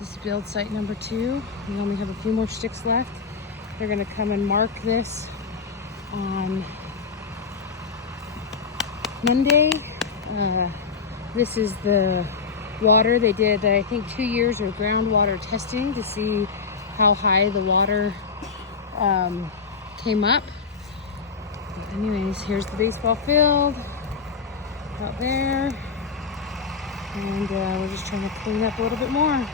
This is build site number 2. We only have a few more sticks left. They're gonna come and mark this on Monday. This is the water. They did, I think, 2 years of groundwater testing to see how high the water came up. But anyways, here's the baseball field out there. And we're just trying to clean up a little bit more.